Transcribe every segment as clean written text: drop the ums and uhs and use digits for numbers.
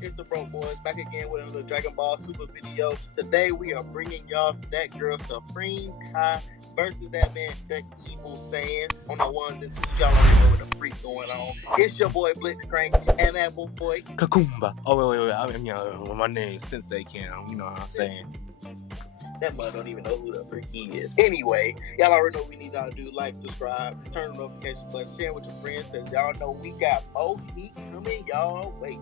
It's the Broke Boys back again with another Dragon Ball Super video. Today we are bringing y'all that girl Supreme Kai versus that man, the Evil Saiyan on the ones and twos. Y'all already know what the freak going on. It's your boy Blixcrank and that boy Cumber. Oh wait. I mean, my name's Sensei Kam. You know what I'm saying? That mother don't even know who the freak he is. Anyway, y'all already know what we need y'all to do. Like, subscribe, turn the notification button, share with your friends, because y'all know we got more heat coming y'all way.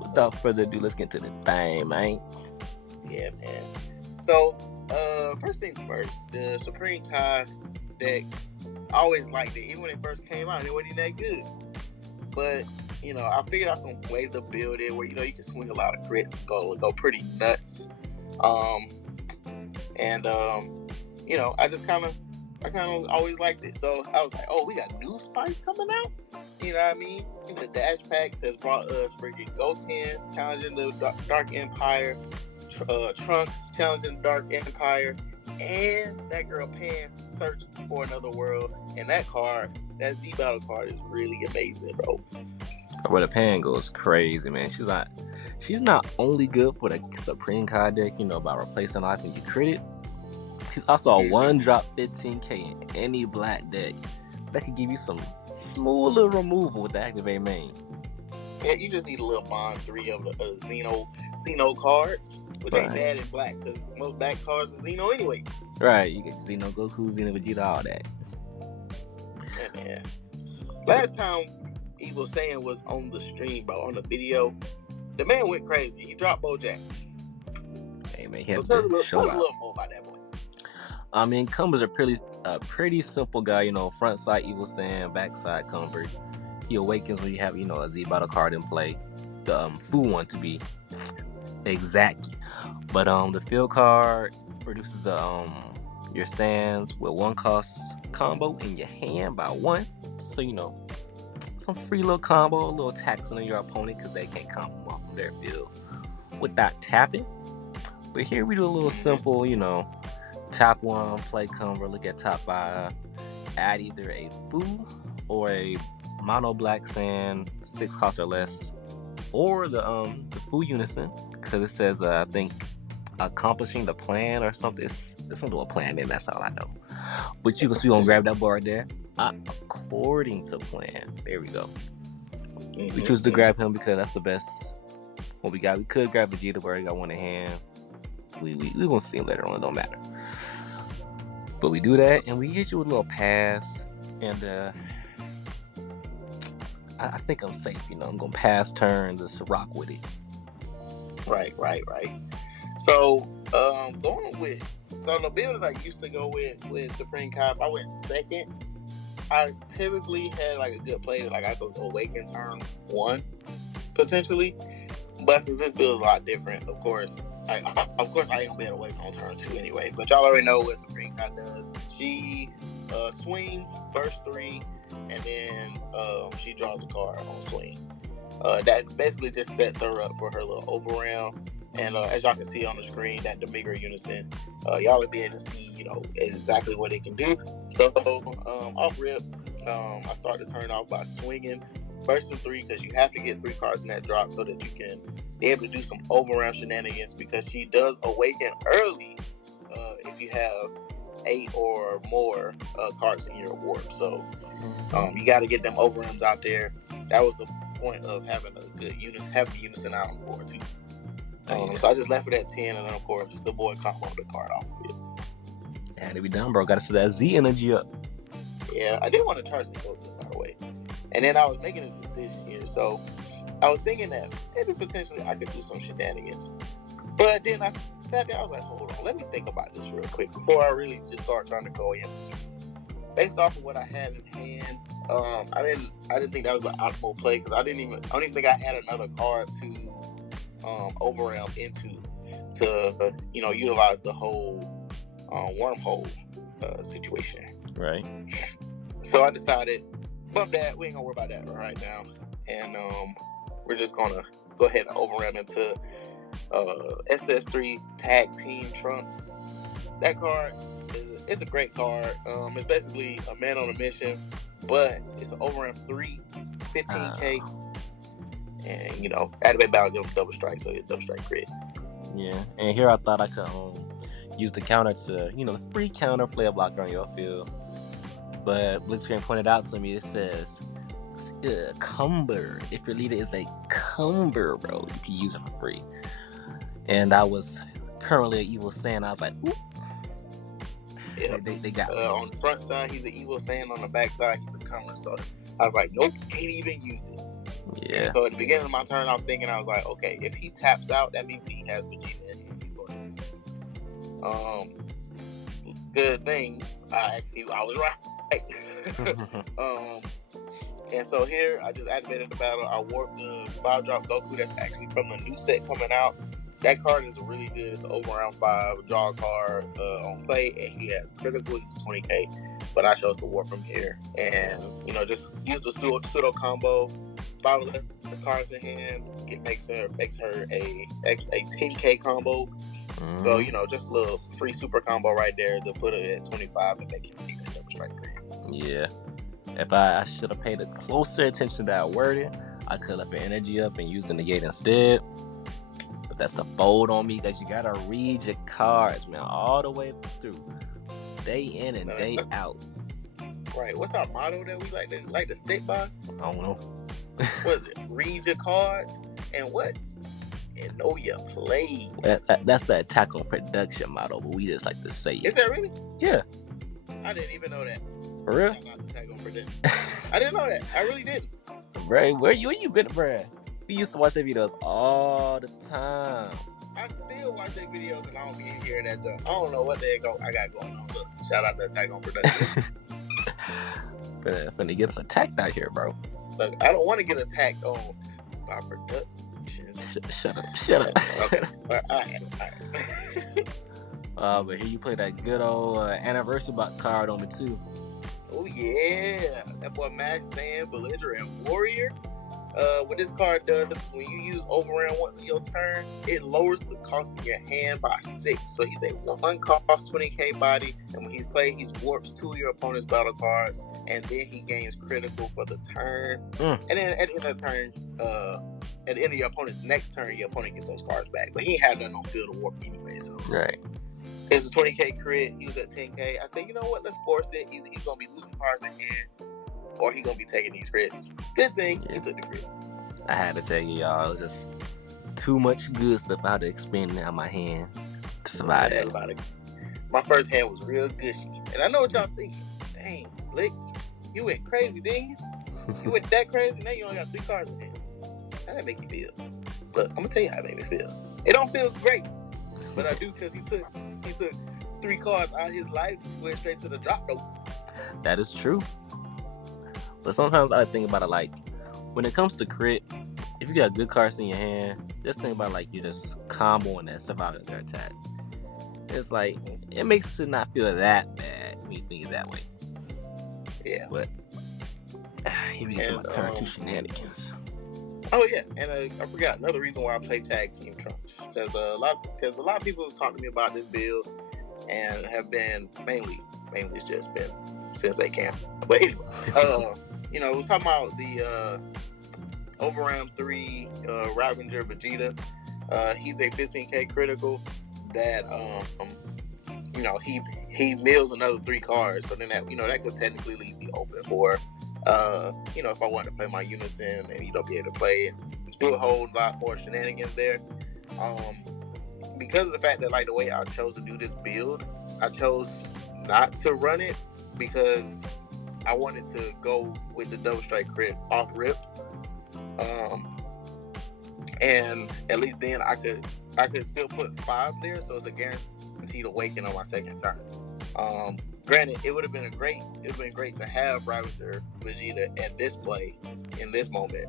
Without further ado, let's get to the thing, man. Yeah, man. So, first things first, the Supreme Kai deck, I always liked it. Even when it first came out, it wasn't that good. But, you know, I figured out some ways to build it where, you know, you can swing a lot of crits and go pretty nuts. You know, I kind of always liked it. So I was like, oh, we got new spice coming out? You know what I mean? The Dash Packs has brought us freaking Goten challenging the Dark Empire, Trunks challenging the Dark Empire, and that girl Pan search for another world. And that card, that Z Battle card, is really amazing, bro. Where the Pan goes crazy, man. She's not only good for the Supreme Kai deck, you know, by replacing life and you crit it. She's also a one drop 15k in any black deck that could give you some smooth little removal with the activate main. Yeah, you just need a little bond 3 of the Xeno cards, which ain't bad in black because most black cards are Xeno anyway. Right, you get Xeno Goku, Xeno Vegeta, all that. Yeah, man. Last time Evil Saiyan was on the stream, bro, on the video, the man went crazy. He dropped Bojack. Hey, man, so tell us a little more about that boy. I mean, Cumber's a pretty simple guy, you know, front side Evil Saiyan, back side Cumber. He awakens when you have, you know, a Z Battle card in play. The Fu one to be exact. But the field card produces the your Saiyans with 1 cost combo in your hand by 1. So, you know, some free little combo, a little taxing on your opponent because they can't combo off from their field without tapping. But here we do a little simple, you know, top 1, play Cumber, look at top 5, add either a Fu or a mono black Saiyan, 6 cost or less, or the Fu Unison, because it says I think accomplishing the plan or something. It's something with a plan, and that's all I know. But you can see on grab that board there. According to plan. There we go. We choose to grab him because that's the best one we got. We could grab Vegeta, but I got 1 in hand. We gonna see him later on. It don't matter. But we do that, and we hit you with a little pass, and I think I'm safe. You know, I'm gonna pass turn, just rock with it. Right. So, the build that I used to go with Supreme Kai, if I went second, I typically had like a good play. Like I could awaken turn 1 potentially, but since this build is a lot different, of course I ain't gonna be able to awaken on turn 2 anyway. But y'all already know what Supreme Kai does. She swings burst 3, and then she draws a card on swing. That basically just sets her up for her little overround. And as y'all can see on the screen, that Demigra Unison, y'all will be able to see, you know, exactly what it can do. So off rip, I start to turn off by swinging, bursting 3, because you have to get 3 cards in that drop so that you can be able to do some overround shenanigans, because she does awaken early if you have 8 or more cards in your warp. So you got to get them overruns out there. That was the point of having a good unison out on the board too. So I just left it at 10, and then of course the boy comboed the card off of it. Had to be done, bro. Got to set that Z energy up. Yeah, I did want to charge the Goten, by the way. And then I was making a decision here, so I was thinking that maybe potentially I could do some shenanigans. But then I sat there, I was like, hold on, let me think about this real quick before I really just start trying to go in. Based off of what I had in hand, I didn't think that was the optimal play, because I don't even think I had another card to overwhelm into to you know, utilize the whole wormhole situation. Right. So I decided, bump that, we ain't gonna worry about that right now, and we're just gonna go ahead and overwhelm into SS3 Tag Team Trunks. That card it's a great card. It's basically a man on a mission, but it's an overwhelm 3, 15k. and activate battle give him double strike, so he double strike crit. Yeah, and here I thought I could use the counter to the free counter play a blocker on your field, but Blixcrank pointed out to me, it says Cumber. If your leader is a Cumber, bro, you can use it for free. And I was currently an Evil Sand. I was like, oop. Yeah, they got me. On the front side he's an Evil Sand, on the back side he's a Cumber. So I was like, nope, can't even use it. Yeah. And so at the beginning of my turn, I was thinking, I was like, okay, if he taps out, that means he has Vegeta and he's going to use it. Good thing I was right. And so here I just activated the battle. I warped the 5-drop Goku that's actually from the new set coming out. That card is really good. It's over around 5, draw a card on play, and he has critical. He's 20k, but I chose to warp from here, and just use the pseudo combo. 5 less cards in hand. It makes her a 10k combo. So just a little free super combo right there to put it at 25 and make it take that double strike rate. Yeah. If I should have paid closer attention to that wording, I could have put energy up and used the negate instead. But that's the fold on me, because you gotta read your cards, man, all the way through, day in and day out. Right. What's our motto that we like to stick by? I don't know. What is it? Read your cards and what? And know your plays. That's the attack on production motto, but we just like to say it. Is that really? Yeah. I didn't even know that. For real? I'm not attack on production. I didn't know that. I really didn't. Bro, where you been, bro? We used to watch their videos all the time. I still watch their videos and I don't be hearing that junk. I don't know what the heck I got going on. Look, shout out to Attack on Production. Finna get us attacked out here, bro. Look, I don't want to get attacked on by production. Shut up. Okay. All right. But here you play that good old anniversary box card on me too. Oh yeah, that boy Max Sand Belligerent Warrior. What this card does, when you use overrun once in your turn, it lowers the cost of your hand by 6. So he's a 1 cost 20k body, and when he's played, he warps 2 of your opponent's battle cards, and then he gains critical for the turn. And then at the end of the turn, at the end of your opponent's next turn, your opponent gets those cards back. But he ain't had nothing on field to warp anyway, so right. It's a 20k crit. He was at 10k. I said, you know what? Let's force it. Either he's gonna be losing cards in hand, or he's gonna be taking these crits. Good thing he took the crit. I had to tell you, y'all, it was just too much good stuff I had to expend out my hand to survive. Yeah, my first hand was real gushy. And I know what y'all thinking. Dang, Blix, you went crazy, didn't you? You went that crazy, now you only got 3 cards in hand. How that make you feel? Look, I'm gonna tell you how it made me feel. It don't feel great, but I do, because he took 3 cards out of his life, went straight to the drop though. That is true. But sometimes I think about it like, when it comes to crit, if you got good cards in your hand, just think about like you just comboing that surviving their attack. It's like, it makes it not feel that bad when you think it that way. Yeah. But here we get to my turn 2 shenanigans. Oh yeah, and I forgot another reason why I play Tag Team Trunks, because a lot of people have talked to me about this build and have been mainly it's just been Sensei Kam. But anyway, we was talking about the Overram 3 Ravager Vegeta. He's a 15k critical that he mills another 3 cards, so then that could technically leave me open for if I wanted to play my Unison and be able to play it. Do a whole lot more shenanigans there. Because of the fact that the way I chose to do this build, I chose not to run it because I wanted to go with the double strike crit off rip. And at least then I could still put 5 there, so it's a guaranteed awaken on my second turn. Granted, it would have been great to have Ravager Vegeta at this play in this moment,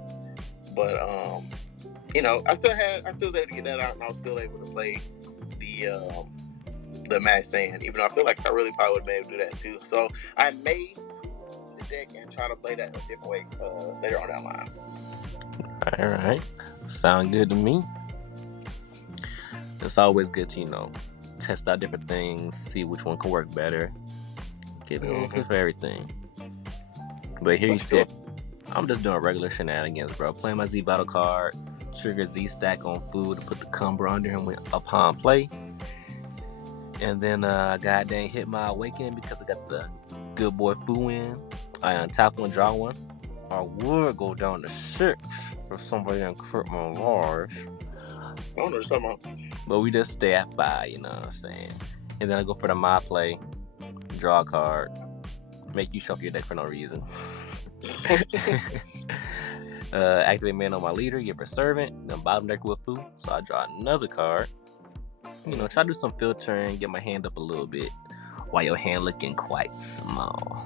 but I still was able to get that out, and I was still able to play the Max Sand, even though I feel like I really probably would have been able to do that too. So I may tweak the deck and try to play that in a different way later on down the line. All right, sound good to me. It's always good to test out different things, see which one can work better. Get it for everything. But here you said, I'm just doing regular shenanigans, bro. Playing my Z battle card, trigger Z stack on food to put the Cumber under him upon play. And then goddamn hit my awakening because I got the good boy Fu in. I untap one, draw one. I would go down to 6 if somebody didn't crit my large. I don't know what you're talking about. But we just stay at 5, you know what I'm saying? And then I go for the my play, draw a card, make you shuffle your deck for no reason. Activate man on my leader, give her servant, then bottom deck with Fu. So I draw another card. You know, try to do some filtering, get my hand up a little bit while your hand looking quite small.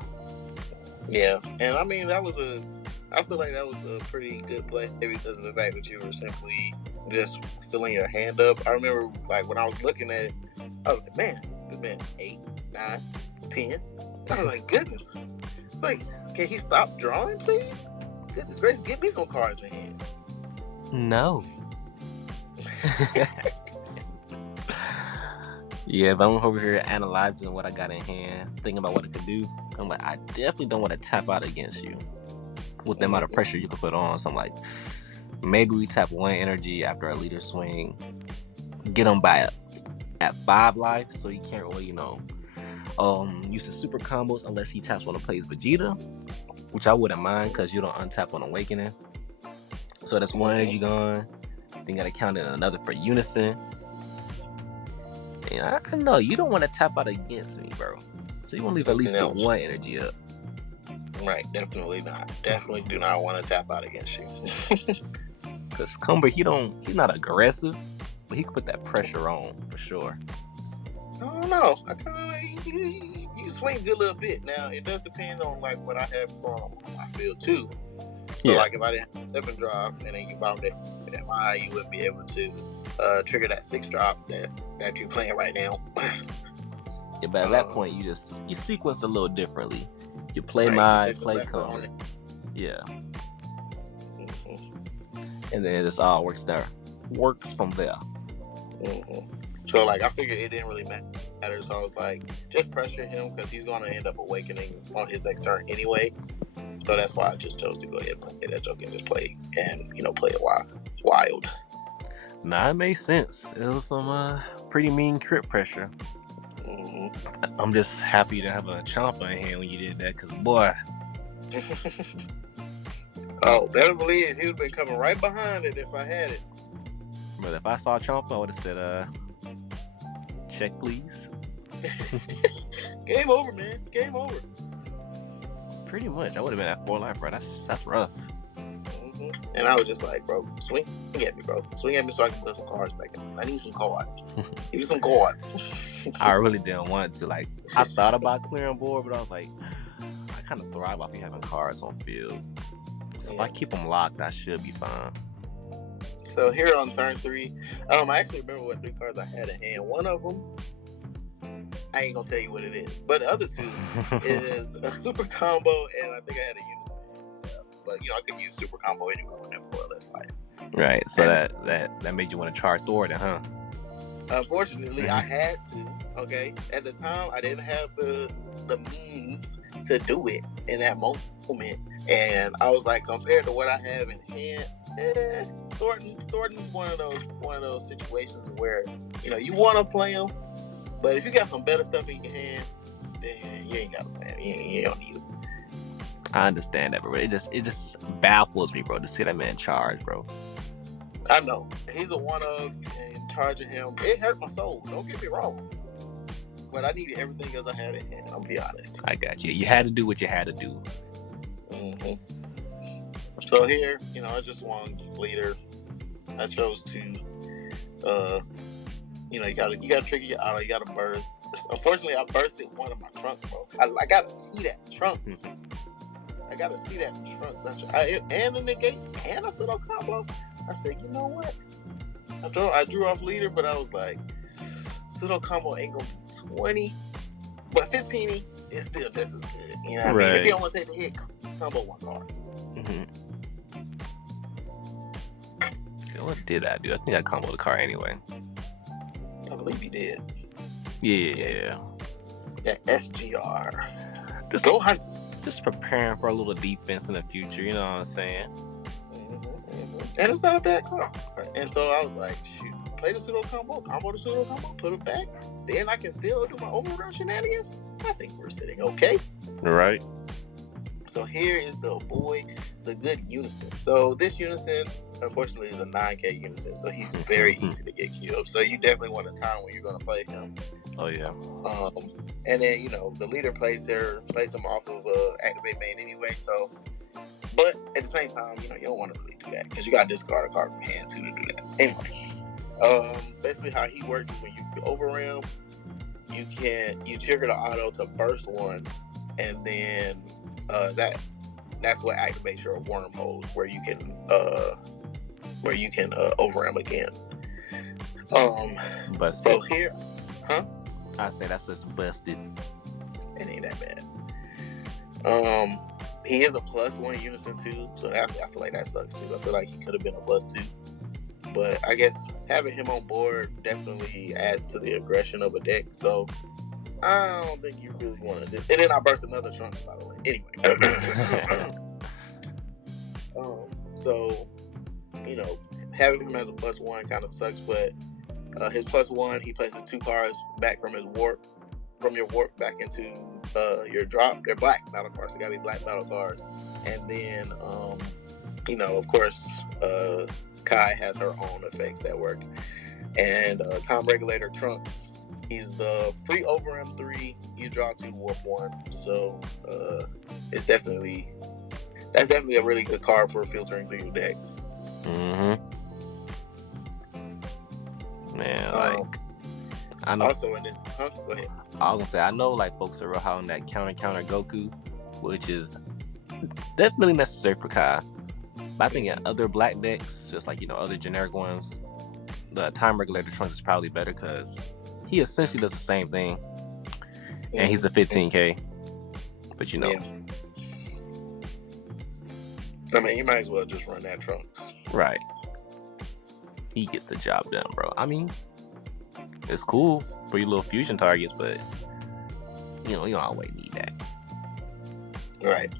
Yeah, and I mean I feel like that was a pretty good play because of the fact that you were simply just filling your hand up. I remember like when I was looking at it, I was like, man, it's been 8, 9, 10. I was like, goodness. It's like, can he stop drawing, please? Goodness gracious, give me some cards in hand. No. Yeah, but I'm over here analyzing what I got in hand, thinking about what I could do. I'm like, I definitely don't want to tap out against you with the amount of pressure you can put on. So I'm like, maybe we tap 1 energy after our leader swing, get him by at 5 life, so he can't really, use the super combos unless he taps one to plays Vegeta, which I wouldn't mind because you don't untap on Awakening. So that's 1 energy gone. Then gotta count in another for Unison. And I know you don't want to tap out against me, bro. So you want to leave at least 1 energy up. Right, definitely not. Definitely do not want to tap out against you. Because Cumber, he's not aggressive, but he can put that pressure on for sure. I don't know. I kind of like you swing a good little bit. Now it does depend on like what I have on my field too. So like if I didn't have 7 drop and then you bombed it at my, you wouldn't be able to trigger that 6 drop that you're playing right now. Yeah, but at that point you sequence a little differently. You play my play Cumber. Yeah. Mm-hmm. And then it just all works from there. Mm-hmm. So like I figured it didn't really matter, so I was like, just pressure him because he's gonna end up awakening on his next turn anyway. So that's why I just chose to go ahead and play that joke and just play and play it wild. Nah, it made sense. It was some pretty mean crit pressure. Mm-hmm. I'm just happy to have a Chomper in hand when you did that, because boy. Oh, better believe he would have been coming right behind it if I had it. But if I saw Chomper, I would have said, check please. Game over, man. Game over. Pretty much. I would have been at 4 life, bro. That's rough. Mm-hmm. And I was just like, bro, swing at me, bro. Swing at me so I can put some cards back in. I need some cards. Give me some cards. I really didn't want to. Like, I thought about clearing board, but I was like, I kind of thrive off you having cards on field. So if I keep them locked, I should be fine. So here on turn 3, I actually remember what 3 cards I had in hand. One of them, I ain't gonna tell you what it is, but the other 2 is a super combo, and I think I had a unison. But I could use super combo anyway when I have 4 less life. Right. So that made you want to charge Thor then, huh? Unfortunately, I had to. Okay, at the time, I didn't have the means to do it in that moment, and I was like, compared to what I have in hand, Thornton's one of those situations where you want to play him, but if you got some better stuff in your hand, then you ain't gotta play him. You don't need him. I understand that, bro. It just baffles me, bro, to see that man charge, bro. I know he's a one-of, and charging him, it hurt my soul. Don't get me wrong, but I needed everything else I had in hand. I'm gonna be honest. I got you. You had to do what you had to do. Mm-hmm. So here, I just won leader. I chose to, you gotta trigger your auto. You gotta burst. Unfortunately, I bursted one of my trunks, bro. I gotta see that trunk. I gotta see that trunk. And a negate and a pseudo combo. I said, you know what? I drew off leader, but I was like, pseudo combo ain't gonna be 20, but 15 is still just as good. You know what I mean? If you don't want to take the hit, combo 1 card. Mm-hmm. What did I do? I think I comboed the card anyway. I believe you did. Yeah. That SGR. Just go hunt. just preparing for a little defense in the future. You know what I'm saying? And it's not a bad card. And so I was like, shoot, play the pseudo combo the pseudo combo, put it back. Then I can still do my overrun shenanigans. I think we're sitting okay. Right. So here is the good Unison. So this Unison, unfortunately, is a 9K Unison. So he's very easy to get killed. So you definitely want a time when you're going to play him. Oh, yeah. And then, the leader plays him off of Activate Main anyway. So, but at the same time, you don't want to really do that because you got to discard a card from hand too to do that. Anyway, basically how he works is when you overram, you trigger the auto to burst one, and then that's what activates your wormhole where you can overram again. But so here, I say that's just busted. It ain't that bad. He is a +1 Unison too, so I feel like that sucks too. I feel like he could have been a +2, but I guess having him on board definitely adds to the aggression of a deck. So I don't think you really want to do. And then I burst another Trunks, by the way. Anyway, so having him as a +1 kind of sucks, but his +1, he places 2 cards back from your warp back into your drop. They're black battle cards. They gotta be black battle cards. And then, of course, Kai has her own effects that work. And Time Regulator Trunks, he's the free over M3. You draw 2, warp 1. So that's definitely a really good card for filtering through your deck. Man, I know. Also in this, go ahead. I was gonna say, I know folks are real high on that counter Goku, which is definitely necessary for Kai. But I think in other black decks, just other generic ones, the Time Regulator Trunks is probably better because he essentially does the same thing, and he's a 15K. But Yeah. I mean, you might as well just run that Trunks. Right. He gets the job done, bro. I mean, it's cool for your little fusion targets, but you don't always need that. Right.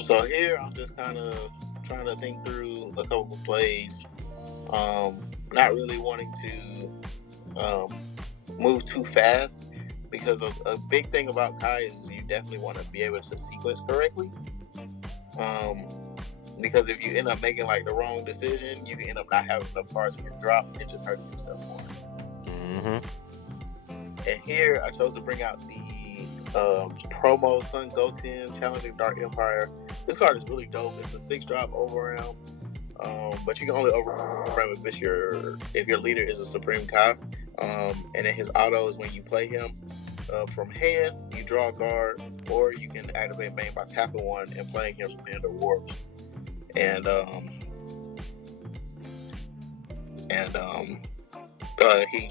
So here I'm just kind of trying to think through a couple of plays. Not really wanting to move too fast because a big thing about Kai is you definitely want to be able to sequence correctly. Because if you end up making the wrong decision, you can end up not having enough cards in your drop and just hurting yourself more. And here I chose to bring out the promo Sun Goten Challenging Dark Empire. This card is really dope. It's a 6-drop overram, but you can only overram if your leader is a Supreme Kai. And then his auto is when you play him from hand, you draw a card, or you can activate main by tapping one and playing him from hand or warp. And he,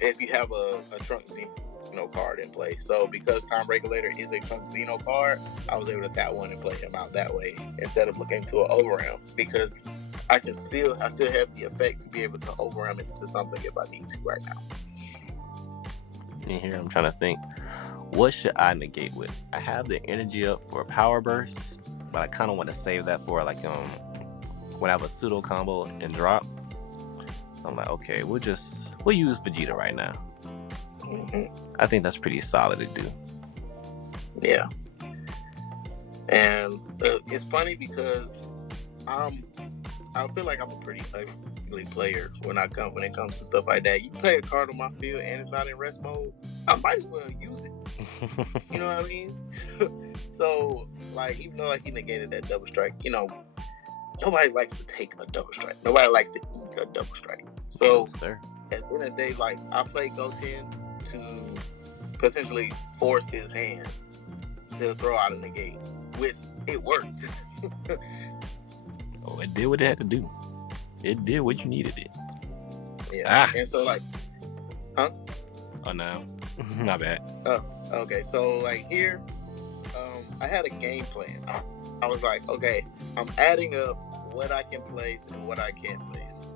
if you have a Trunk Xeno card in play. So because Time Regulator is a Trunk Xeno card, I was able to tap one and play him out that way instead of looking to an overram, because I still have the effect to be able to overram it into something if I need to right now. And here I'm trying to think, what should I negate with? I have the energy up for a power burst, but I kind of want to save that for when I have a pseudo combo and drop. So I'm like, okay, we'll use Vegeta right now. I think that's pretty solid to do. Yeah. And it's funny because I feel like I'm a pretty ugly player when it comes to stuff like that. You play a card on my field and it's not in rest mode, I might as well use it. You know what I mean? So even though he negated that double strike, nobody likes to take a double strike. Nobody likes to eat a double strike. So at the end of the day, I play Goten to potentially force his hand to throw out a negate, which it worked. Oh, it did what it had to do. It did what you needed it. Yeah. And so Oh no. My bad. Oh, okay. So here, I had a game plan. I was like, okay, I'm adding up what I can place and what I can't place.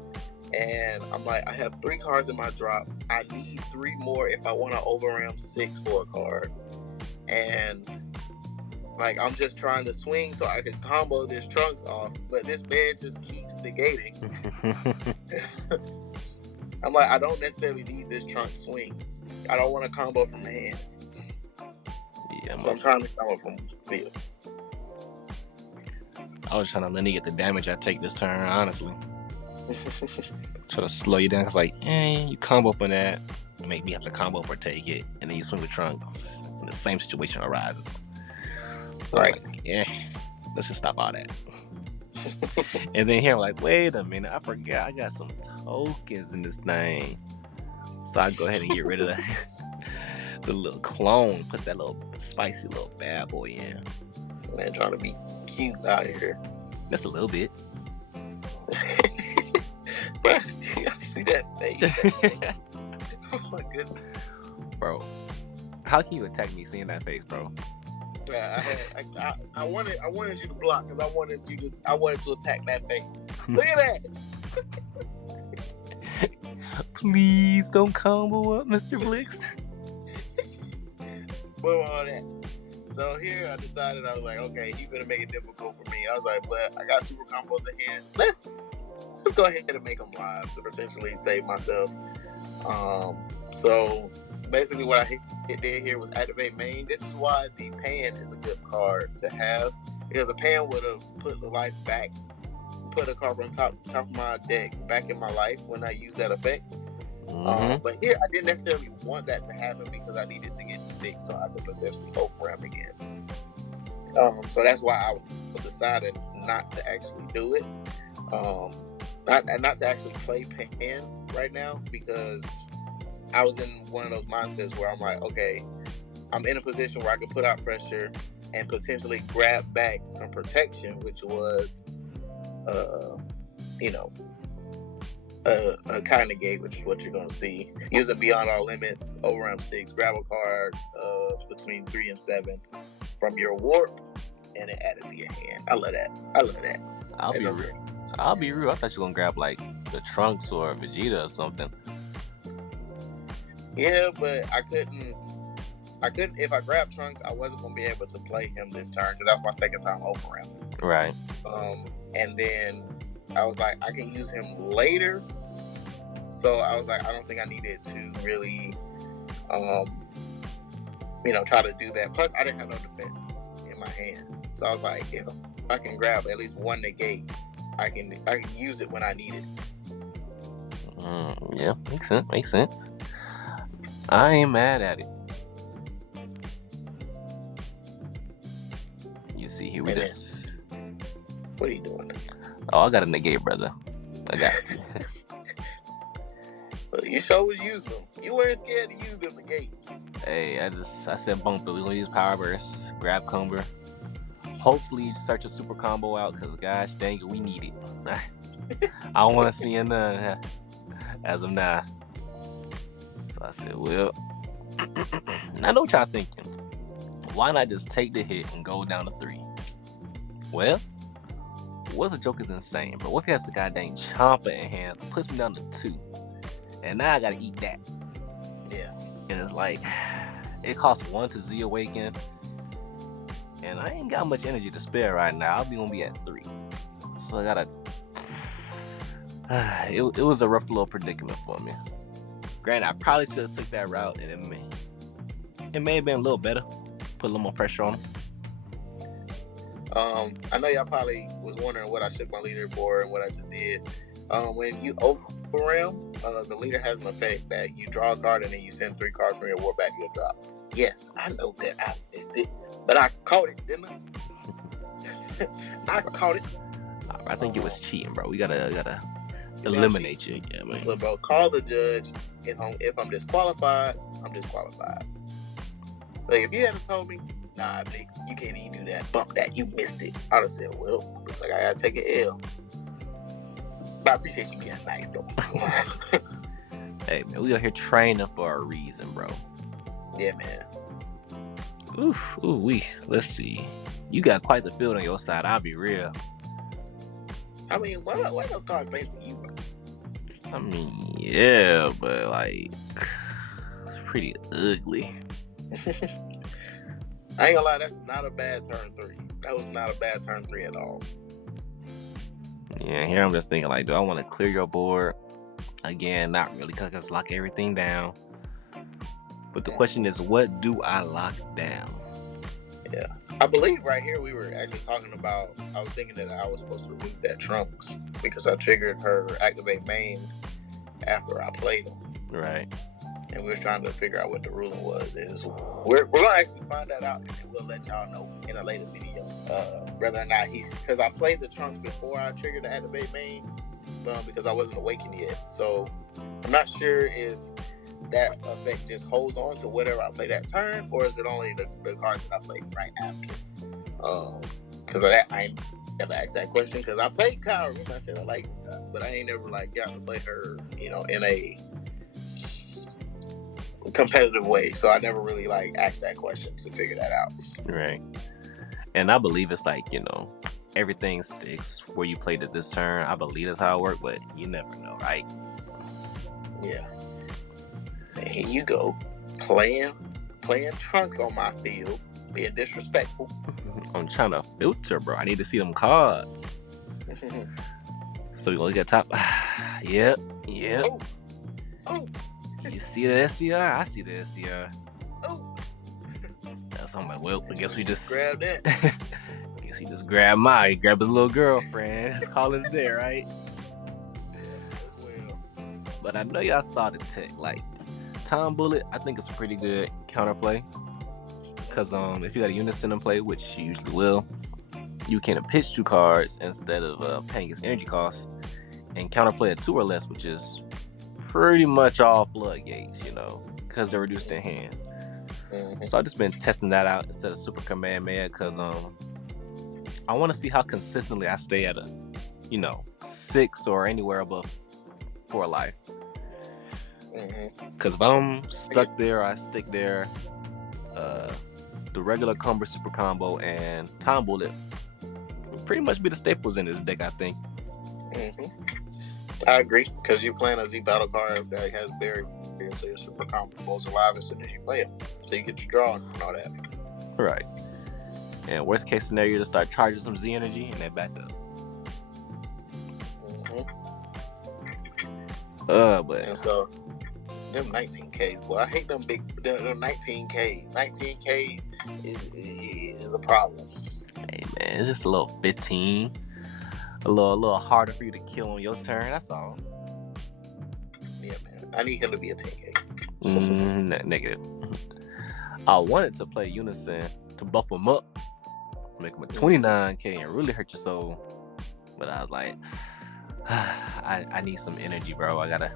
And I'm like, I have 3 cards in my drop. I need 3 more if I want to overram 6 for a card. And Like, I'm just trying to swing so I can combo this trunks off, but this man just keeps negating. I'm like, I don't necessarily need this trunk swing. I don't want to combo from the hand. Yeah, so I'm trying to combo from field. I was trying to lineate the damage I take this turn, honestly. Try to slow you down. It's like, you combo for that, make me have to combo for take it, and then you swing with trunks, and the same situation arises. So right. I'm like, let's just stop all that. And then here I'm like, wait a minute, I forgot I got some tokens in this thing. So I go ahead and get rid of the little clone, put that little spicy little bad boy in. Man, trying to be cute out here. Just a little bit. Bro, I see that face. Oh my goodness. Bro, how can you attack me seeing that face, bro? Yeah, I wanted you to block because I wanted to attack that face. Look at that. Please don't combo up, Mr. Blix. What all that? So here I decided, I was like, okay, he's gonna make it difficult for me. I was like, but I got super combos in hand. Let's go ahead and make them live to potentially save myself. So basically what I did here was activate main. This is why the pan is a good card to have, because the pan would have put the life back, put a card on top of my deck back in my life when I used that effect. But here I didn't necessarily want that to happen because I needed to get 6 so I could potentially overram again. So that's why I decided not to actually do it. Not to actually play pan right now, because I was in one of those mindsets where I'm like, okay, I'm in a position where I can put out pressure and potentially grab back some protection, which was, a kind of gate, which is what you're going to see. Using Beyond All Limits, overram 6, grab a card between 3 and 7 from your warp, and then add it to your hand. I love that. I'll be real. I thought you were going to grab like the Trunks or Vegeta or something. Yeah, but I couldn't. If I grabbed Trunks, I wasn't going to be able to play him this turn because that was my second time overramming. Right. And then I was like, I can use him later. So I was like, I don't think I needed to really, try to do that. Plus, I didn't have no defense in my hand. So I was like, if I can grab at least one negate, I can use it when I need it. Yeah, makes sense. I ain't mad at it. You see, here we just. What are you doing? Oh, I got a negate, brother. I got it. Well, you sure was using them. You weren't scared to use them negates. Hey, I said bump it. We're gonna use Power Burst, grab Cumber. Hopefully you start your super combo out, because gosh dang it, we need it. I don't want to see none as of now. So I said, well, I know what y'all thinking. Why not just take the hit and go down to 3? Well, what if the Joker's insane, bro? What if he has a goddamn Chomper in hand, puts me down to 2, and now I gotta eat that? Yeah. And it's like, it costs 1 to Z Awaken, and I ain't got much energy to spare right now. I'll be gonna be at 3, so I gotta. It was a rough little predicament for me. Granted, I probably should have took that route, and it may have been a little better. Put a little more pressure on him. I know y'all probably was wondering what I shook my leader for and what I just did. When you overram, the leader has an effect that you draw a card and then you send 3 cards from your war back to your drop. Yes, I know that I missed it, but I caught it, didn't I? I caught it. I think it was cheating, bro. We gotta eliminate you. Yeah, man. But bro, call the judge. If I'm disqualified, I'm disqualified. Like, if you hadn't told me, nah, Blix, you can't even do that. Bump that. You missed it. I'd have said, well, looks like I gotta take an L. But I appreciate you being nice, though. Hey, man, we out here training for a reason, bro. Yeah, man. Let's see. You got quite the field on your side. I'll be real. I mean, why those cards thanks to you, bro? I mean, yeah, but like, it's pretty ugly. I ain't gonna lie, that's not a bad turn 3. That was not a bad turn 3 at all. Yeah, here I'm just thinking like, do I want to clear your board? Again, not really, because I just lock everything down. But the question is, what do I lock down? Yeah. I believe right here we were actually talking about, I was thinking that I was supposed to remove that Trunks because I triggered her activate main after I played him. Right. And we were trying to figure out what the ruling was. We're going to actually find that out, and we'll let y'all know in a later video whether or not because I played the Trunks before I triggered the activate main, because I wasn't awakened yet. So I'm not sure if that effect just holds on to whatever I play that turn, or is it only the cards that I played right after? Because I never asked that question, because I played Kyle. Remember I said I like her, but I ain't never got to play her, in a competitive way. So I never really asked that question to figure that out. Right. And I believe it's everything sticks where you played it this turn. I believe that's how it works, but you never know, right? Yeah. And here you go, playing Trunks on my field, being disrespectful. I'm trying to filter, bro. I need to see them cards. So we gonna look at top. Yep. Oh. You see the SCR? I see the SCR. Oh. That's I'm like, well, I guess we just grab that. Guess he just grabbed grab his little girlfriend. Let's call it a day, right? As well. But I know y'all saw the tech. Tom Bullet, I think it's a pretty good counterplay. Because if you got a unison in play, which you usually will, you can pitch 2 cards instead of paying its energy costs, and counterplay a 2 or less, which is pretty much all floodgates, because they're reduced in hand. Mm-hmm. So I've just been testing that out instead of Super Kamehameha, because I want to see how consistently I stay at a 6 or anywhere above 4 life. Because if I'm stuck there, I stick there. The regular Cumber Super Combo and Tom Bullet will pretty much be the staples in this deck, I think. I agree, because you're playing a Z battle card that has barrier, so your Super Combo goes alive as soon as you play it, so you get your draw and all that. Right. And worst case scenario, you just start charging some Z energy and then back up. But and so them 19Ks, well, I hate them them 19Ks. 19Ks is a problem. Hey man, it's just a little 15, a little harder for you to kill on your turn. That's all. Yeah, man. I need him to be a 10K. Negative. I wanted to play Unison to buff him up, make him a 29K and really hurt your soul. But I was like, I need some energy, bro. I gotta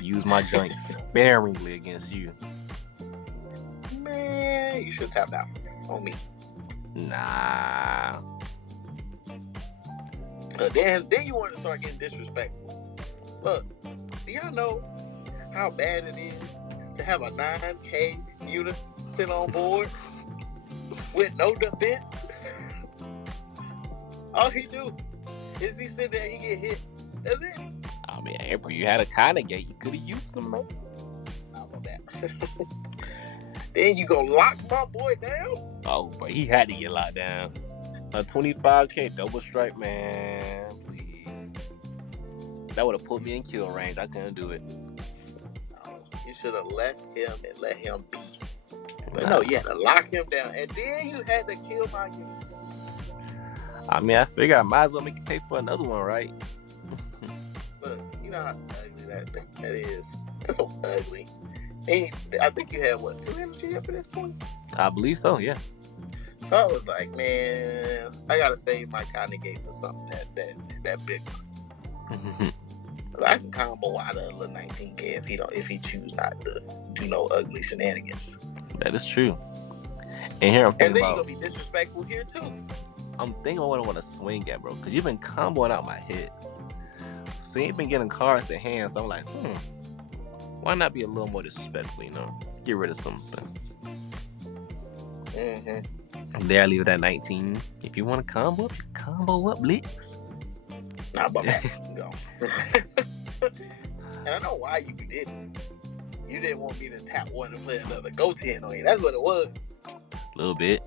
use my joints sparingly against you. Man, you should tap out on me. Nah. Then you want to start getting disrespectful. Look, do y'all know how bad it is to have a 9K unison on board with no defense? All he do is he sit there and he get hit. That's it. I mean, April, you had a kind of gate. You could have used them, man. How about that? Then you gonna lock my boy down? Oh, but he had to get locked down. A 25K double strike, man. Please. That would have put me in kill range. I couldn't do it. No, you should have left him and let him be. But no, you had to lock him down. And then you had to kill my unison. I mean, I figure I might as well make you pay for another one, right? Look, you know how ugly that is. That's so ugly. And I think you had, 2 energy up at this point? I believe so, yeah. So I was like, man, I gotta save my Conjugate for something that bigger. I can combo out of a little 19K if he choose not to do no ugly shenanigans. That is true. And here I'm thinking, and then you're gonna be disrespectful here too. I'm thinking what I want to swing at, bro, because you've been comboing out my hits. So you ain't been getting cards in hand, so I'm like, why not be a little more disrespectful, Get rid of something. There, I leave it at 19. If you want to combo up, Blix. Nah, but go. And I know why you didn't. You didn't want me to tap one and play another. Go 10 on you. That's what it was. A little bit.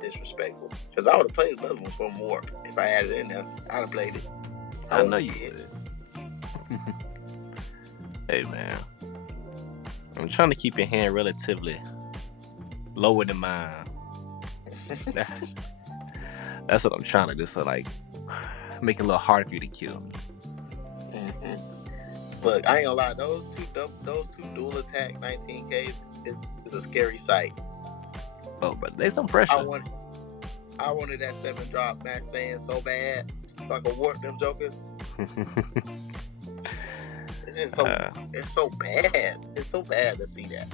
Disrespectful. Because I would have played another one for more if I had it in there. I'd have played it. I know you would. Hey, man. I'm trying to keep your hand relatively lower than mine. That's what I'm trying to do. So, like, make it a little harder for you to kill. Look, I ain't gonna lie. Those two dual attack 19Ks is a scary sight. Oh, but there's some pressure. I wanted that 7-drop Max Saiyan so bad, so I could warp them jokers. It's just so it's so bad. It's so bad to see that.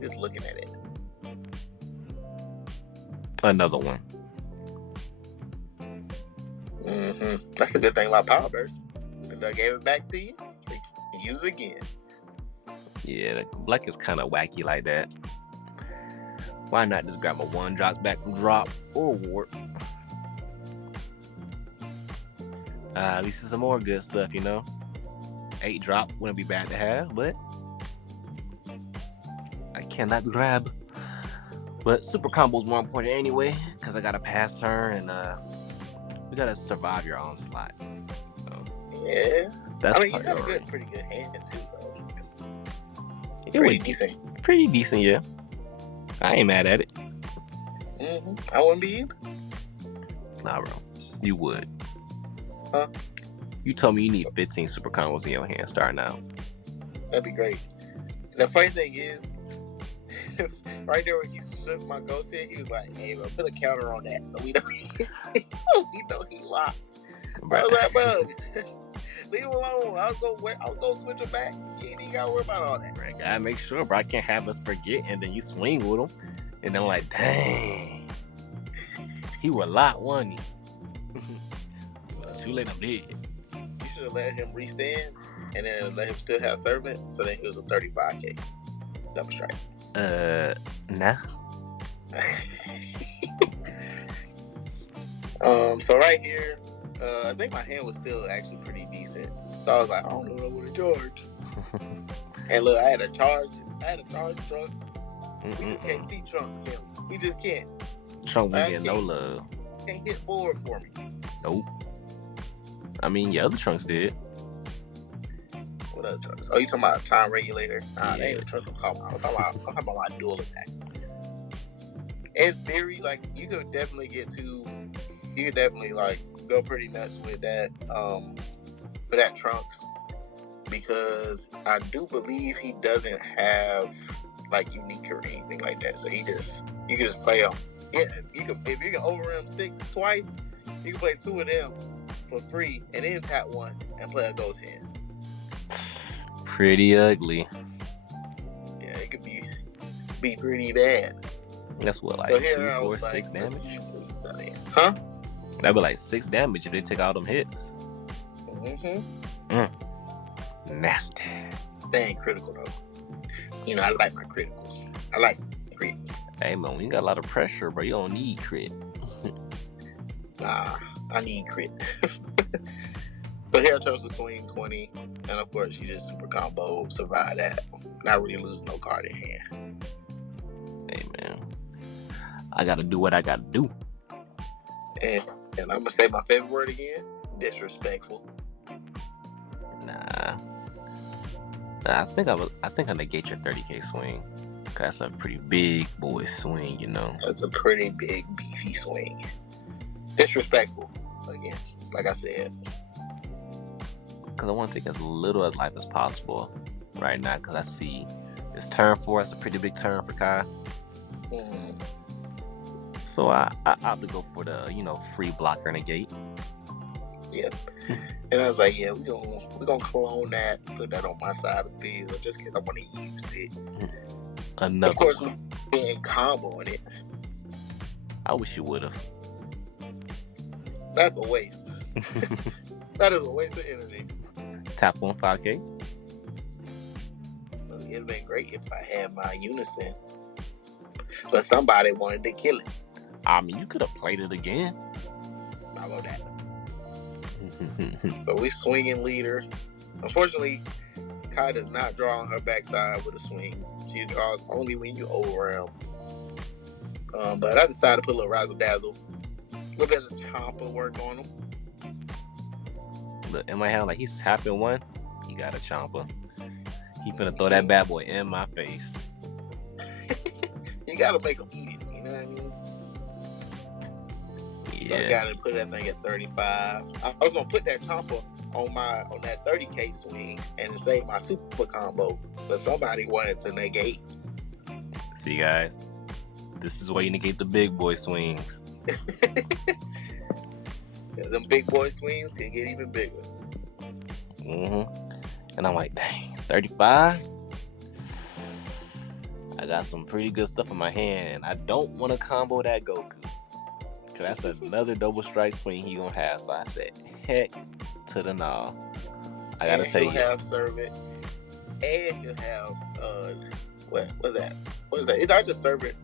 Just looking at it. Another one. That's a good thing about Power Burst. And I gave it back to you, so you can use it again. Yeah, Black is kind of wacky like that. Why not just grab a 1-drops back from drop or warp? At least it's some more good stuff, you know. 8-drop wouldn't be bad to have, but I cannot grab. But super combo is more important anyway, because I got a pass turn and we gotta survive your onslaught. So, yeah, that's you got a pretty good hand too, though. Pretty decent, yeah. I ain't mad at it. I wouldn't be either. Nah, bro, you would. Huh? You told me you need 15 super combos in your hand starting out. That'd be great. And the funny thing is, right there when he stripped my Goten, he was like, "Hey, bro, put a counter on that so we know he locked." Bro. I was like, "Bro, leave him alone. I was gonna switch him back. You ain't even gotta worry about all that." Bro, gotta make sure, bro. I can't have us forget, and then you swing with him, and then I'm like, dang, he was locked, wasn't he? Too late, I'm dead. You should have let him restand, and then let him still have servant, so then he was a 35K double strike. Nah. So right here, I think my hand was still actually pretty decent. So I was like, I don't know what I would have charged. And look, I had a charge Trunks. We just can't see Trunks, Kim. We just can't. Trunks won't get no love. Can't hit forward for me. Nope. I mean, your other Trunks did. What other Trunks? Oh, you talking about time regulator? Nah, that ain't the Trunks I'm talking about. I'm talking about my dual attack. In theory, like, you could definitely like go pretty nuts with that for that Trunks, because I do believe he doesn't have like unique or anything like that. So you can just play him. Yeah, if you can overrun 6 twice, you can play 2 of them for free and then tap 1 and play a Goten. Pretty ugly. Yeah, it could be pretty bad. That's what, like, so 2, 4, 6 damage? Huh? That'd be like 6 damage if they take all them hits. Nasty. They ain't critical though. You know, I like my criticals. I like crits. Hey man, when you got a lot of pressure, bro, you don't need crit. Nah, I need crit. So here I chose to swing 20, and of course you just super combo, survive that. Not really losing no card in hand. Hey man, I gotta do what I gotta do. And I'm gonna say my favorite word again: disrespectful. Nah, I think I negate your 30K swing. That's a pretty big boy swing, you know. That's a pretty big beefy swing. Disrespectful again, like I said. Because I want to take as little as life as possible right now. Because I see this turn 4 is a pretty big turn for Kai. So I opt to go for the free blocker negate. Yep. And I was like, yeah, we're gonna clone that, put that on my side of the field just in case I want to use it. Another of course, one. We're being comboing it. I wish you would have. That's a waste. That is a waste of energy. Tap on 5K. Well, it'd have been great if I had my unison, but somebody wanted to kill it. I mean, you could have played it again. How about that? But we swinging leader. Unfortunately, Kai does not draw on her backside with a swing. She draws only when you overwhelm. But I decided to put a little razzle dazzle, a little bit of chomper work on him. Look, in my hand, like he's tapping one. He got a chomper. He finna throw that bad boy in my face. You gotta make him eat it. You know what I mean? Yeah. So I gotta put that thing at 35. I was gonna put that chomper on that 30K swing and save my super combo, but somebody wanted to negate. See, guys, this is why you negate the big boy swings. Them big boy swings can get even bigger. And I'm like, dang, 35? I got some pretty good stuff in my hand. I don't want to combo that Goku, because that's another double strike swing he gonna have. So I said, heck to the nah. I gotta tell you, he'll have serve it, and he'll have what's that? It's not just serve it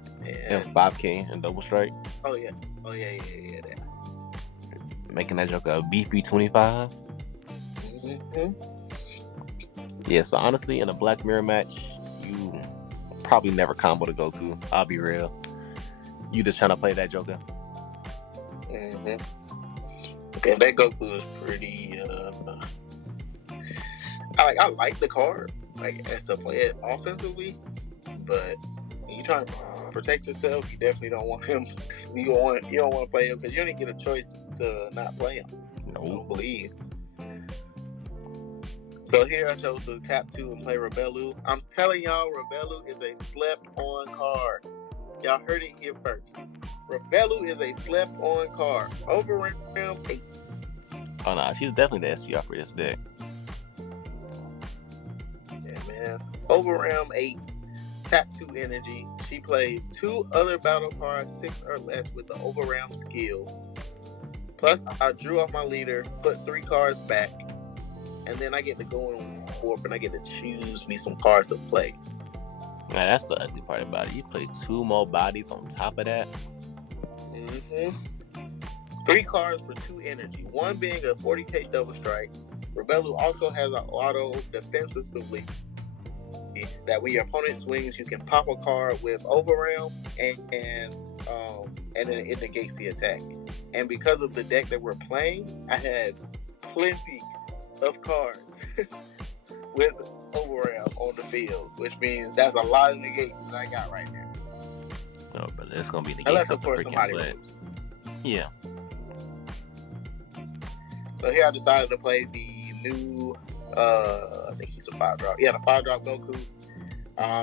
and 5K and double strike. Oh yeah. That. Making that joke a beefy 25. Yeah. So honestly, in a Black Mirror match, you probably never combo the Goku. I'll be real. You just trying to play that Joker. Yeah, that Goku is pretty. I like the card, like as to play it offensively, but when you trying to protect yourself, you definitely don't want him. You don't want to play him because you don't get a choice to not play him. No. I don't believe. So here I chose to tap 2 and play Rebellu. I'm telling y'all, Rebellu is a slept-on card. Y'all heard it here first. Rebellu is a slept-on card. Overram 8. Oh no, she's definitely the SCR for this deck. Yeah, man. Overram 8. Tap 2 energy. She plays 2 other battle cards, 6 or less, with the Overram skill. Plus, I drew off my leader, put 3 cards back, and then I get to go in warp and I get to choose me some cards to play. Now that's the ugly part about it. You play 2 more bodies on top of that. 3 cards for 2 energy. 1 being a 40K double strike. Rebellu also has an auto defensively that when your opponent swings, you can pop a card with Overram and then it negates the attack. And because of the deck that we're playing, I had plenty of cards with Overram on the field, which means that's a lot of negates that I got right now. No, but it's gonna be negates. Unless of course somebody moves. Yeah. So here I decided to play the new I think he's a 5-drop. Yeah, the 5-drop Goku.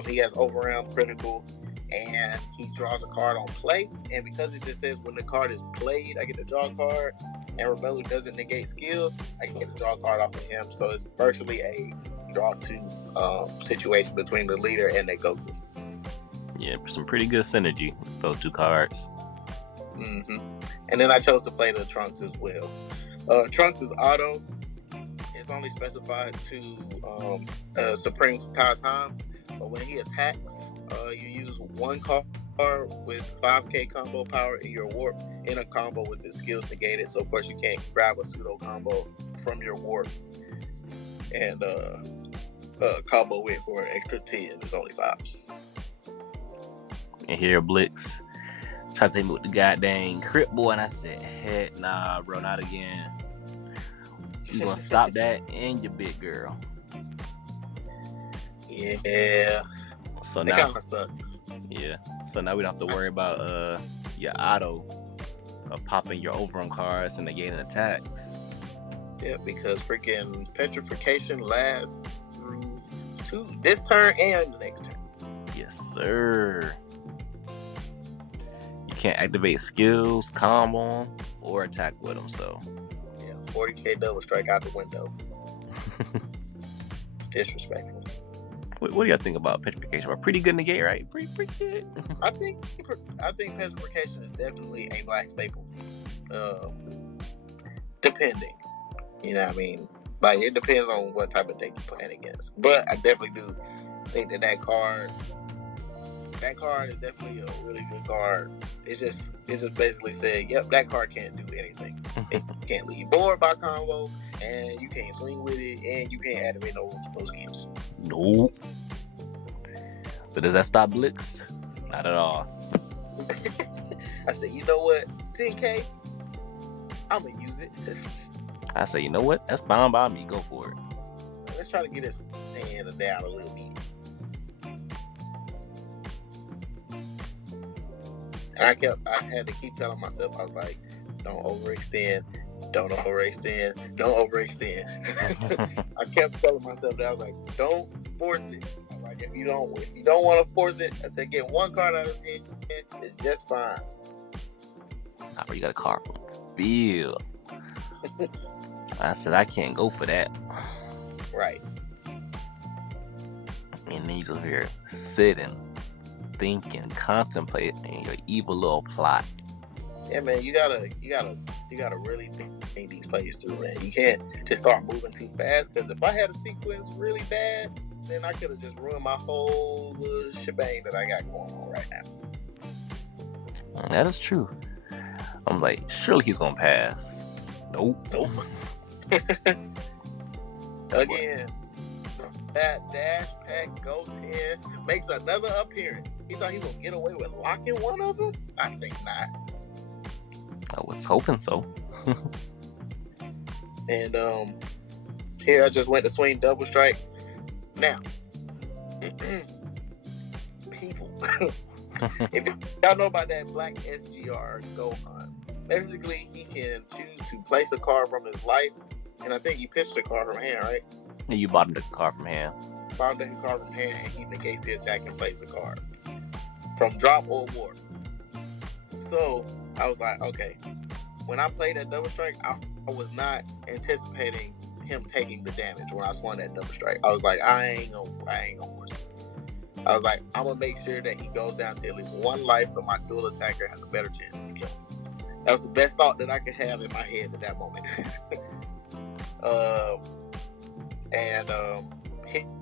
He has Overram critical, and he draws a card on play. And because it just says when the card is played, I get to draw a card. And Rebellu doesn't negate skills, I get to draw a card off of him. So it's virtually a draw 2 situation between the leader and the Goku. Yeah, some pretty good synergy with those 2 cards. And then I chose to play the Trunks as well. Trunks is auto. It's only specified to Supreme Power Time, but when he attacks, you use 1 card with 5K combo power in your warp in a combo with his skills negated. So of course you can't grab a pseudo combo from your warp and combo it for an extra 10. It's only 5. And here Blix tries to hit me with the goddamn Crip Boy, and I said, heck nah, bro, not again. You gonna stop that and your big girl. Yeah. So that now kind of sucks. Yeah. So now we don't have to worry about your auto of popping your Overrun cards and negating attacks. Yeah, because freaking petrification lasts through this turn and the next turn. Yes, sir. You can't activate skills, combo them, or attack with them. So yeah, 40K double strike out the window. Disrespectful. What do y'all think about petrification? A pretty good negate, right? Pretty good. I think petrification is definitely a black staple. Depending, you know what I mean? Like it depends on what type of deck you're playing against. But I definitely do think that card is definitely a really good card. It just basically said, yep, that card can't do anything. It can't leave board by combo, and you can't swing with it, and you can't activate no skills. Nope. But does that stop Blix? Not at all. I said, you know what, 10K, I'm gonna use it. I say, you know what? That's fine by me. Go for it. Let's try to get his stand down a little bit. And I had to keep telling myself, I was like, don't overextend, don't overextend, don't overextend. I kept telling myself that. I was like, don't force it. Like, if you don't want to force it, I said, get one card out of his hand, it's just fine. Nah, bro, you got a card from Phil. I said, I can't go for that. Right. And then you just here sitting, thinking, contemplating your evil little plot. Yeah, man, you gotta really think these plays through, man. You can't just start moving too fast, because if I had a sequence really bad, then I could have just ruined my whole little shebang that I got going on right now. That is true. I'm like, surely he's gonna pass. Nope. Again, that Dash Pack Go 10 makes another appearance. He thought he was gonna get away with locking one of them? I think not. I was hoping so. And here I just went to swing double strike. Now, people, if y'all know about that black SGR Gohan, basically he can choose to place a card from his life, and I think he pitched a card from hand, right? Yeah, you bought him the card from hand. Bottom deck a card from hand, and he negates the attack and plays the card from drop or war. So I was like, okay. When I played that double strike, I was not anticipating him taking the damage when I swung that double strike. I was like, I ain't gonna force it. I was like, I'm gonna make sure that he goes down to at least one life, so my dual attacker has a better chance to kill him. That was the best thought that I could have in my head at that moment.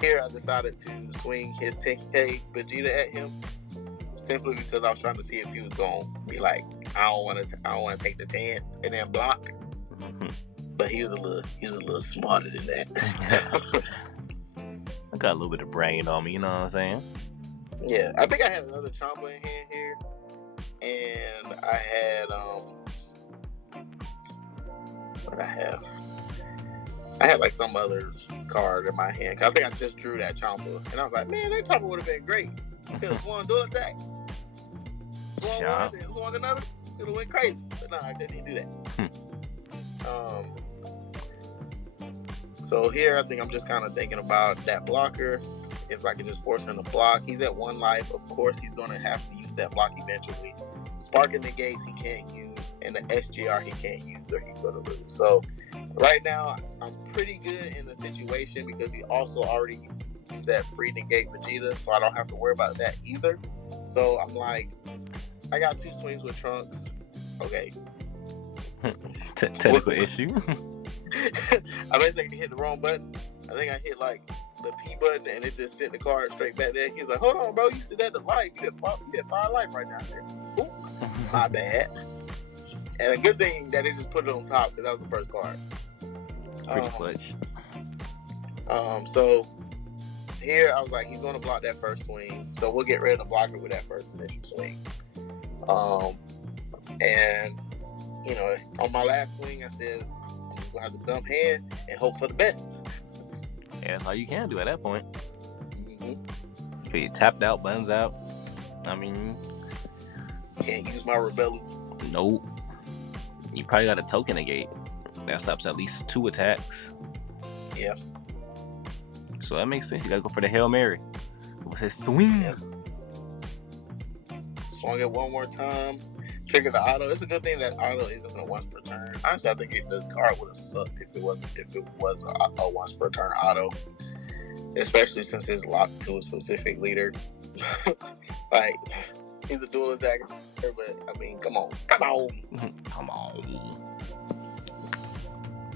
Here I decided to swing his 10K Vegeta at him, simply because I was trying to see if he was gonna be like, I don't want to take the chance and then block. But he was a little smarter than that. I got a little bit of brain on me, you know what I'm saying? Yeah, I think I had another Chomper in hand here, and I had what I have. I had like some other card in my hand. Cause I think I just drew that Chomper, and I was like, man, that Chomper would have been great. Could have swung dual attack. Swung one, and swung another. Could have went crazy, but no, I didn't do that. So here, I think I'm just kind of thinking about that blocker. If I could just force him to block, he's at one life. Of course, he's going to have to use that block eventually. Sparking negates he can't use, and the SGR he can't use, or he's going to lose. So right now, I'm pretty good in the situation because he also already used that free negate Vegeta, so I don't have to worry about that either. So I'm like, I got 2 swings with Trunks. Okay. Technical issue. I basically hit the wrong button. I think I hit like the P button, and it just sent the card straight back there. He's like, hold on, bro, you said that to life. You get 5 life right now. I said, oop, my bad. And a good thing that it just put it on top, because that was the first card. Pretty clutch. So here I was like, he's going to block that first swing, so we'll get rid of the blocker with that first initial swing. And you know, on my last swing, I said I'm just gonna have to dump hand and hope for the best. Yeah, that's all you can do at that point. Mm-hmm. If you tapped out, buns out. I mean, can't use my rebellion. Nope. You probably got a token negate that stops at least 2 attacks. Yeah. So that makes sense. You gotta go for the Hail Mary. What's it? Swing. Yeah. Swung it one more time. Trigger the auto. It's a good thing that auto isn't a once per turn. Honestly, I think the card would have sucked if it was a once per turn auto, especially since it's locked to a specific leader. Like, he's a dual attacker, but I mean, come on.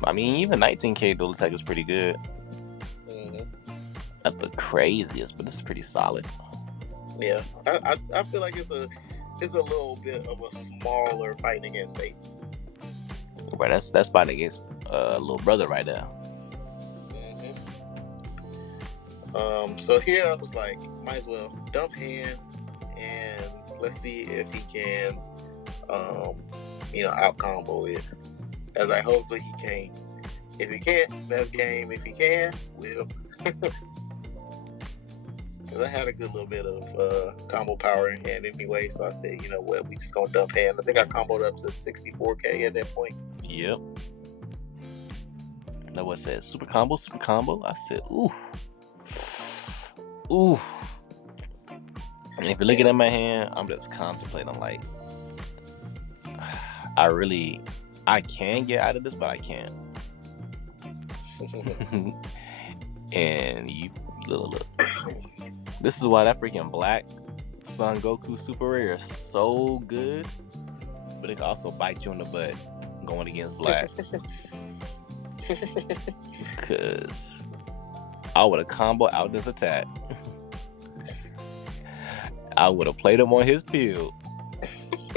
I mean, even 19K dual attack is pretty good. Mm-hmm. Not the craziest, but it's pretty solid. Yeah, I feel like it's a little bit of a smaller fighting against Fates. Right, that's fighting against little brother right there. Mm-hmm. So here I was like, might as well dump hand, and let's see if he can out combo it. I was like, hopefully he can. If he can't, next game. If he can, we'll. Because I had a good little bit of combo power in hand anyway, so I said, you know what, we just gonna dump hand. I think I comboed up to 64K at that point. Yep. That was said super combo. I said, ooh. And if you're looking at my hand, I'm just contemplating. Like, I can get out of this, but I can't. And you look. This is why that freaking Black Son Goku Super Rare is so good, but it can also bite you in the butt going against Black. Cause I would have combo out this attack. I would have played him on his field.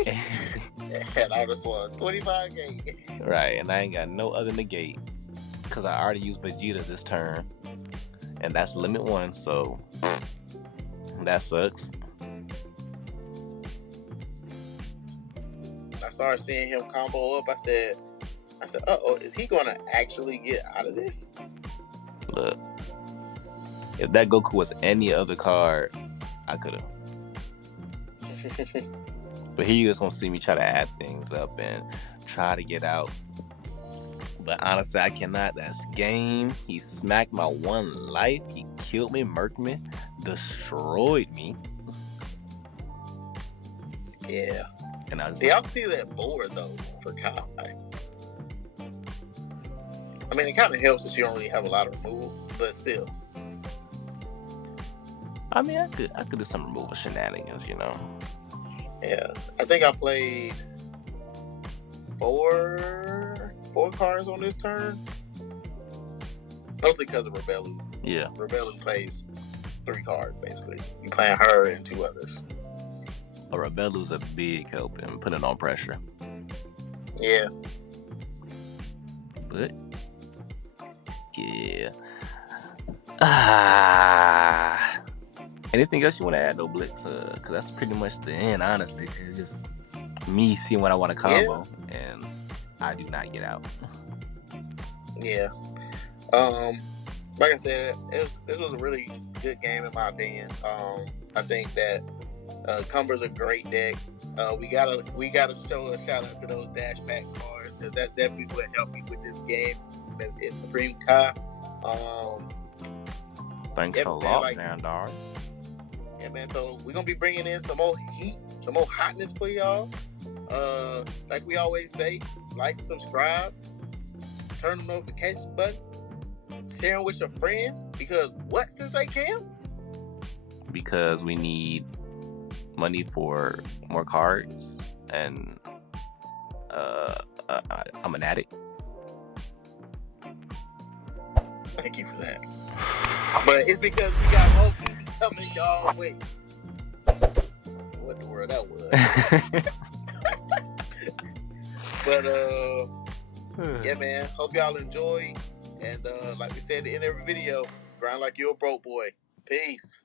And I just won 25 games. Right, and I ain't got no other negate. Cause I already used Vegeta this turn. And that's limit 1, so that sucks. I started seeing him combo up. I said, uh-oh, is he gonna actually get out of this? Look, if that Goku was any other card, I could have. But here you just gonna see me try to add things up and try to get out. But honestly, I cannot. That's game. He smacked my 1 life. He killed me, murked me, destroyed me. Yeah. And I was y'all see that board though for Kai. I mean, it kind of helps that you don't really have a lot of removal, but still. I mean, I could do some removal shenanigans, you know. Yeah, I think I played 4 cards on this turn, mostly because of Rebellu. Yeah, Rebellu plays 3 cards basically. You playing her and 2 others. A Rebellu's a big help in putting on pressure. Yeah, but yeah. Anything else you want to add though, Blix? Because that's pretty much the end, honestly. It's just me seeing what I want to combo, and I do not get out. Yeah. Like I said, this was a really good game in my opinion. I think that Cumber's a great deck. We gotta show a shout out to those dash pack cards because that's definitely what helped me with this game. It's Supreme Kai. Thanks a lot, Nandar. Yeah, man. So we're gonna be bringing in some more heat, some more hotness for y'all. Like we always say, like, subscribe, turn the notification button, share them with your friends. Because what, Sensei Kam? Because we need money for more cards, and I'm an addict. Thank you for that. But it's because we got more heat coming y'all way. What the world that was. But yeah, man. Hope y'all enjoy. And like we said at the end of every video, grind like you're a broke boy. Peace.